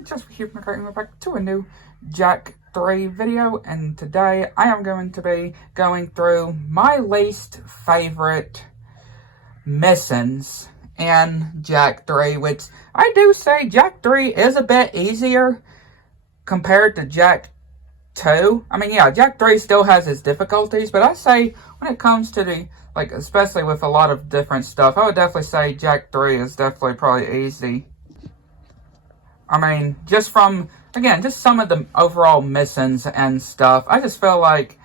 I'm just here from back to a new Jak 3 video, and today I am going to be going through my least favorite missions in Jak 3, which I do say Jak 3 is a bit easier compared to Jak 2. I mean, yeah, Jak 3 still has its difficulties, but I say when it comes to the, like, especially with a lot of different stuff, I would definitely say Jak 3 is definitely probably easy. I mean, just from, again, just some of the overall missions and stuff, I just feel like,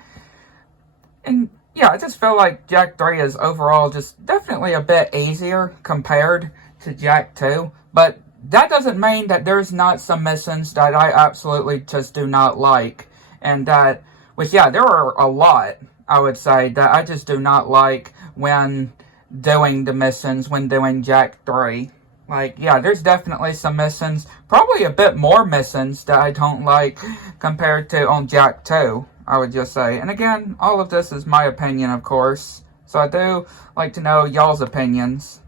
and yeah, I just feel like Jak 3 is overall just definitely a bit easier compared to Jak 2, but that doesn't mean that there's not some missions that I absolutely just do not like, and that, which, yeah, there are a lot, I would say, that I just do not like when doing the missions, when doing Jak 3. Like, yeah, there's definitely some missions, probably a bit more missions that I don't like compared to on Jak 2, I would just say. And again, all of this is my opinion, of course. So I do like to know y'all's opinions.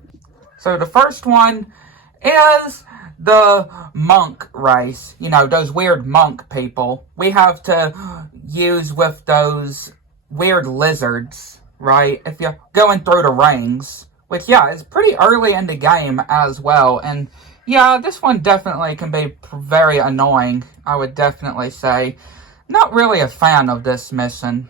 So the first one is the monk race. You know, those weird monk people. We have to use with those weird lizards, right? If you're going through the rings. Which, yeah, is pretty early in the game as well. And, yeah, this one definitely can be very annoying, I would definitely say. Not really a fan of this mission.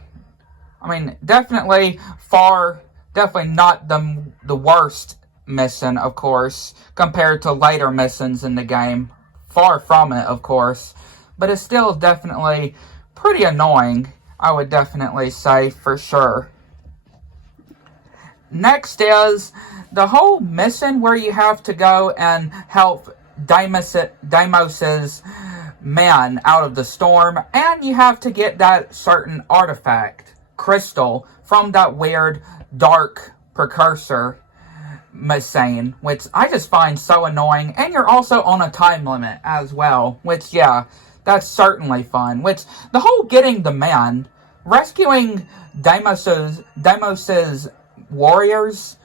I mean, definitely not the worst mission, of course, compared to later missions in the game. Far from it, of course. But it's still definitely pretty annoying, I would definitely say, for sure. Next is the whole mission where you have to go and help Deimos's men out of the storm, and you have to get that certain artifact, crystal, from that weird dark precursor mission, which I just find so annoying, and you're also on a time limit as well, which, yeah, that's certainly fun, which, the whole getting the man, rescuing Deimos's warriors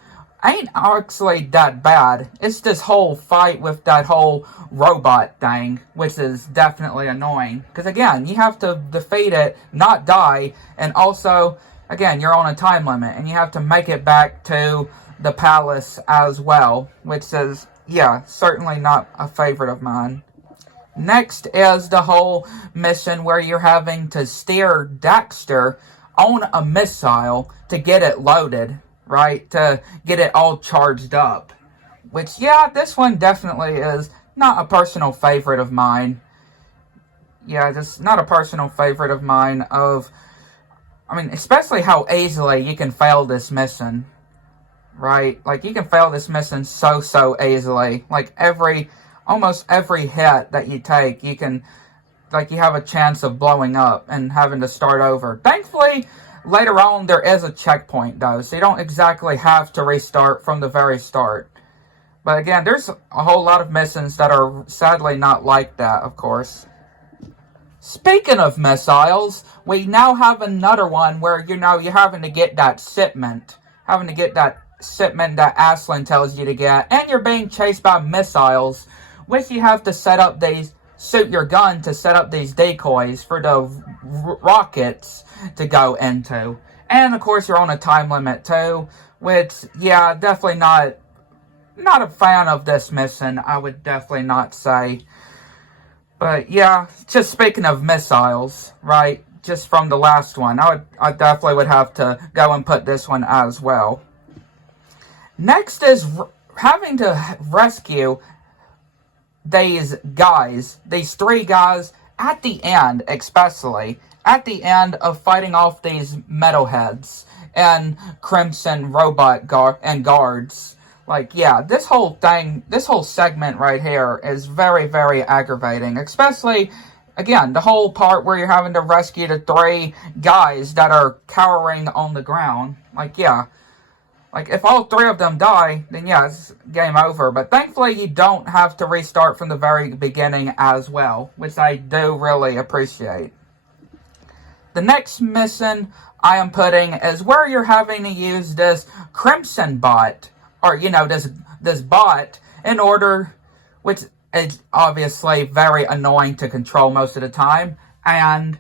ain't actually that bad. It's this whole fight with that whole robot thing, which is definitely annoying. Because again, you have to defeat it, not die, and also, again, you're on a time limit, and you have to make it back to the palace as well, which is, yeah, certainly not a favorite of mine. Next is the whole mission where you're having to steer Daxter on a missile to get it loaded, right? To get it all charged up. Which, yeah, this one definitely is not a personal favorite of mine. Yeah, just not a personal favorite of mine I mean, especially how easily you can fail this mission. Right? Like, you can fail this mission so easily. Like, almost every hit that you take, you have a chance of blowing up and having to start over. Thankfully, later on, there is a checkpoint, though, so you don't exactly have to restart from the very start. But again, there's a whole lot of missions that are sadly not like that, of course. Speaking of missiles, we now have another one where, you know, you're having to get that shipment. Having to get that shipment that Aslan tells you to get, and you're being chased by missiles, which you have to shoot your gun to set up these decoys for the rockets to go into. And, of course, you're on a time limit, too, which, yeah, definitely not a fan of this mission, I would definitely not say. But, yeah, just speaking of missiles, right, just from the last one, I definitely would have to go and put this one as well. Next is having to rescue these three guys, at the end, especially, at the end of fighting off these metalheads and Crimson robot guards. Like, yeah, this whole segment right here is very aggravating. Especially, again, the whole part where you're having to rescue the three guys that are cowering on the ground. Like, yeah. Like, if all three of them die, then yeah, it's game over. But thankfully, you don't have to restart from the very beginning as well, which I do really appreciate. The next mission I am putting is where you're having to use this Crimson bot, or, you know, this bot, in order, which it's obviously very annoying to control most of the time. And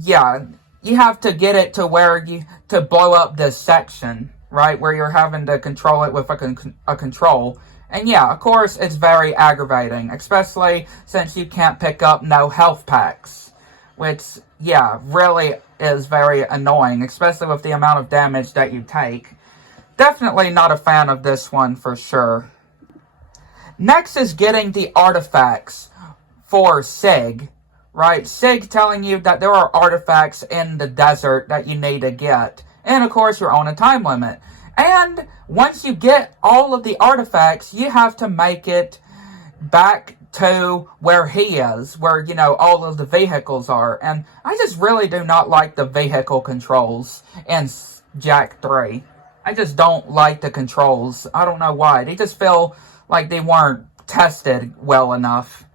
yeah, you have to get it to where to blow up this section, right? Where you're having to control it with a control. And yeah, of course, it's very aggravating, especially since you can't pick up no health packs. Which, yeah, really is very annoying, especially with the amount of damage that you take. Definitely not a fan of this one for sure. Next is getting the artifacts for Sig, right? Sig telling you that there are artifacts in the desert that you need to get. And of course, you're on a time limit. And once you get all of the artifacts, you have to make it back to where he is, where, you know, all of the vehicles are. And I just really do not like the vehicle controls in Jak 3. I just don't like the controls. I don't know why. They just feel like they weren't tested well enough.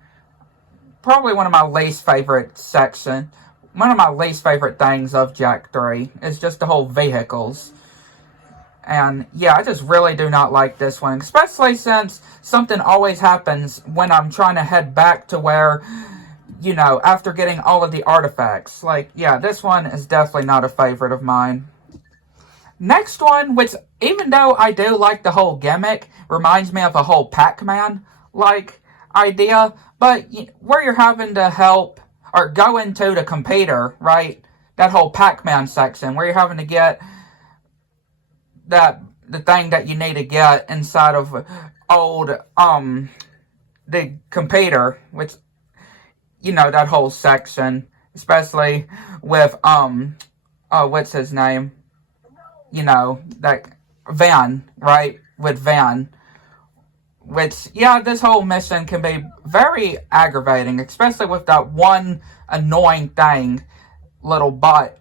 Probably one of my least favorite sections. One of my least favorite things of Jak 3 is just the whole vehicles. And yeah, I just really do not like this one, especially since something always happens when I'm trying to head back to where, you know, after getting all of the artifacts. Like, yeah, this one is definitely not a favorite of mine. Next one, which even though I do like the whole gimmick, reminds me of a whole Pac-Man like idea, but where you're having to help or go into the computer, right? That whole Pac-Man section where you're having to get the thing that you need to get inside of the computer, which, you know, that whole section, especially with what's his name? You know, that Van, right? With Van. Which, yeah, this whole mission can be very aggravating, especially with that one annoying thing, little bug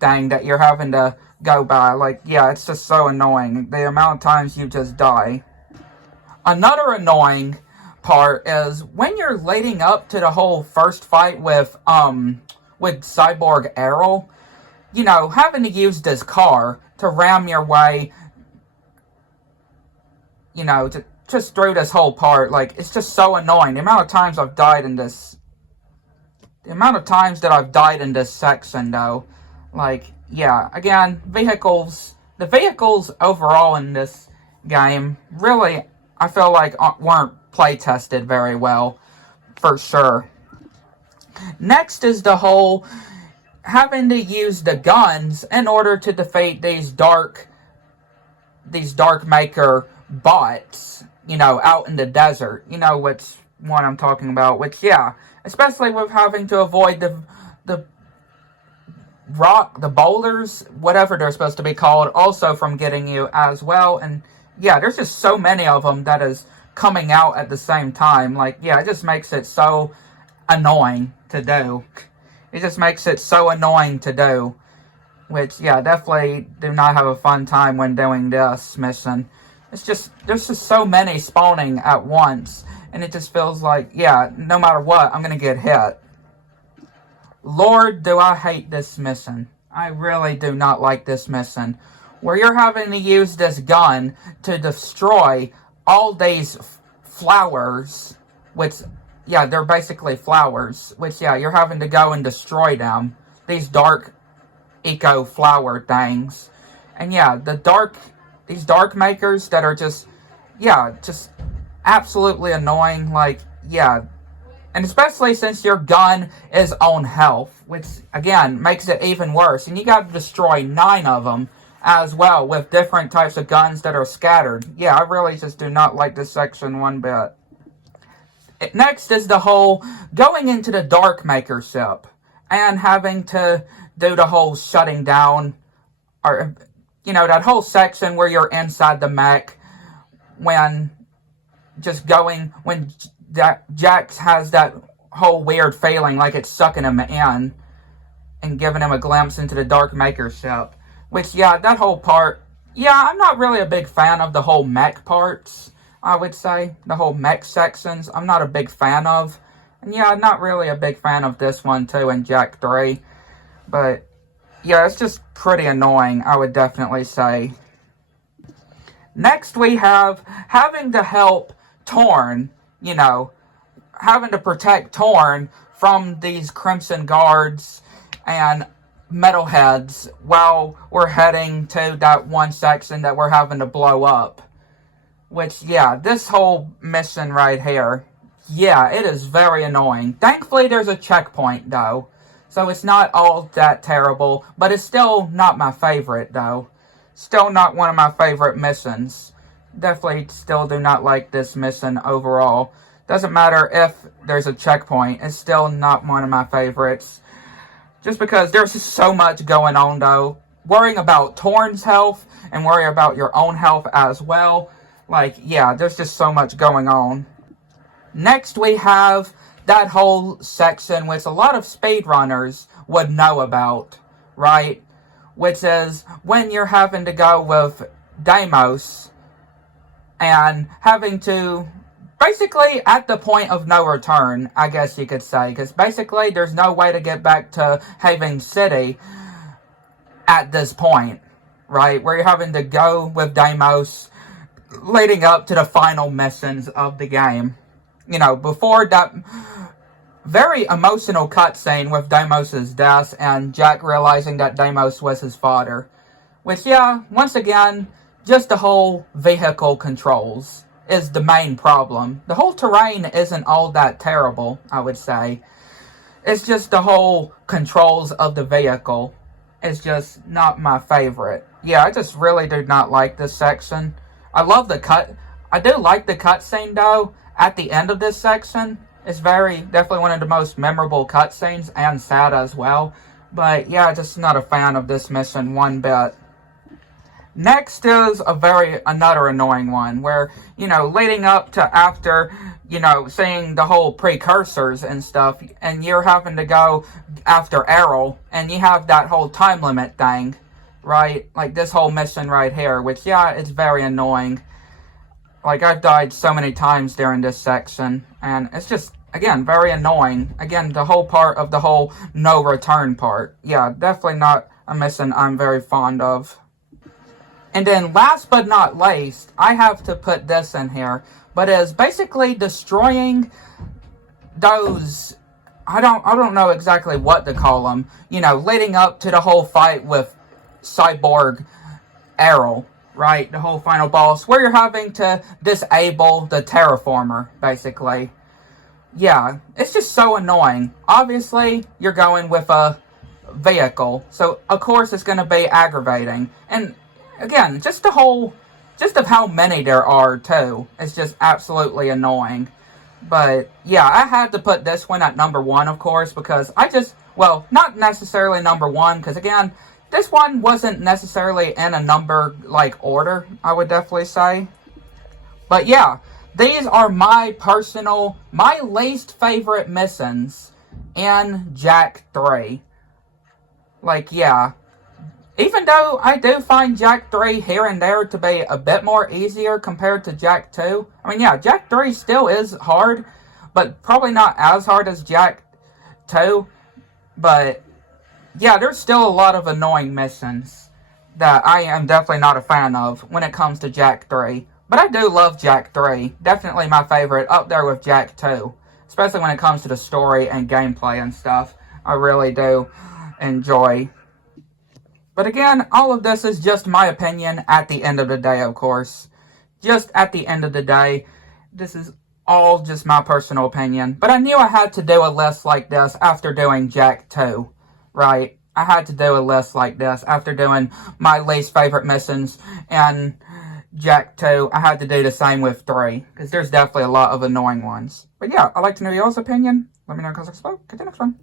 thing that you're having to go by. Like, yeah, it's just so annoying. The amount of times you just die. Another annoying part is when you're leading up to the whole first fight with Cyborg Errol, you know, having to use this car to ram your way, you know, just through this whole part. Like, it's just so annoying. The amount of times I've died in this... The amount of times that I've died in this section, though. Like, yeah, again, vehicles... The vehicles overall in this game, really, I feel like weren't play-tested very well, for sure. Next is the whole having to use the guns in order to defeat these Dark Maker bots, you know, out in the desert. You know which one I'm talking about, which, yeah, especially with having to avoid the boulders, whatever they're supposed to be called, also from getting you as well. And yeah, there's just so many of them that is coming out at the same time. Like, yeah, it just makes it so annoying to do. It just makes it so annoying to do. Which, yeah, definitely do not have a fun time when doing this mission. It's just, there's just so many spawning at once. And it just feels like, yeah, no matter what, I'm going to get hit. Lord, do I hate this mission. I really do not like this mission. Where you're having to use this gun to destroy all these flowers. Which, yeah, they're basically flowers. Which, yeah, you're having to go and destroy them. These dark eco flower things. And yeah, these dark makers that are just, yeah, just absolutely annoying. Like, yeah, and especially since your gun is on health, which again makes it even worse. And you got to destroy 9 of them as well with different types of guns that are scattered. Yeah, I really just do not like this section one bit. Next is the whole going into the Dark Maker ship and having to do the whole shutting down, or, you know, that whole section where you're inside the mech when Jax has that whole weird feeling like it's sucking him in and giving him a glimpse into the Dark Maker ship. Which, yeah, that whole part, yeah, I'm not really a big fan of the whole mech parts, I would say. The whole mech sections, I'm not a big fan of. And yeah, I'm not really a big fan of this one, too, in Jak 3. But, yeah, it's just pretty annoying, I would definitely say. Next, we have having to help Torn you know, having to protect Torn from these Crimson Guards and metalheads while we're heading to that one section that we're having to blow up. Which, yeah, this whole mission right here, yeah, it is very annoying. Thankfully, there's a checkpoint, though. So it's not all that terrible, but it's still not my favorite, though. Still not one of my favorite missions. Definitely still do not like this mission overall. Doesn't matter if there's a checkpoint, it's still not one of my favorites. Just because there's just so much going on, though. Worrying about Torn's health and worrying about your own health as well. Like, yeah, there's just so much going on. Next, we have that whole section which a lot of speedrunners would know about, right? Which is when you're having to go with Deimos and having to, basically at the point of no return, I guess you could say. Because basically there's no way to get back to Haven City at this point, right? Where you're having to go with Deimos leading up to the final missions of the game. You know, before that very emotional cutscene with Deimos' death and Jack realizing that Deimos was his father. Which, yeah, once again, just the whole vehicle controls is the main problem. The whole terrain isn't all that terrible, I would say. It's just the whole controls of the vehicle is just not my favorite. Yeah, I just really do not like this section. I do like the cutscene, though, at the end of this section. It's definitely one of the most memorable cutscenes, and sad as well. But, yeah, just not a fan of this mission one bit. Next is another annoying one, where, you know, leading up to after, you know, seeing the whole precursors and stuff, and you're having to go after Errol, and you have that whole time limit thing. Right? Like this whole mission right here, which, yeah, it's very annoying. Like, I've died so many times during this section, and it's just, again, very annoying. Again, the whole part of the whole no return part. Yeah, definitely not a mission I'm very fond of. And then, last but not least, I have to put this in here, but is basically destroying those, I don't know exactly what to call them, you know, leading up to the whole fight with Cyborg Errol, right? The whole final boss, where you're having to disable the terraformer, basically. Yeah, it's just so annoying. Obviously, you're going with a vehicle, so of course it's going to be aggravating. And again, just of how many there are, too, it's just absolutely annoying. But yeah, I had to put this one at number 1, of course, because well, not necessarily number 1, because again, this one wasn't necessarily in a number, like, order, I would definitely say. But yeah, these are my least favorite missions in Jak 3. Like, yeah. Even though I do find Jak 3 here and there to be a bit more easier compared to Jak 2. I mean, yeah, Jak 3 still is hard, but probably not as hard as Jak 2. But yeah, there's still a lot of annoying missions that I am definitely not a fan of when it comes to Jak 3. But I do love Jak 3. Definitely my favorite, up there with Jak 2. Especially when it comes to the story and gameplay and stuff. I really do enjoy. But again, all of this is just my opinion at the end of the day, of course. Just at the end of the day, this is all just my personal opinion. But I knew I had to do a list like this after doing Jak 2. Right, I had to do a list like this after doing my least favorite missions and Jak 2. I had to do the same with 3, because there's definitely a lot of annoying ones. But yeah, I'd like to know y'all's opinion. Let me know in the comments below. Catch you next one.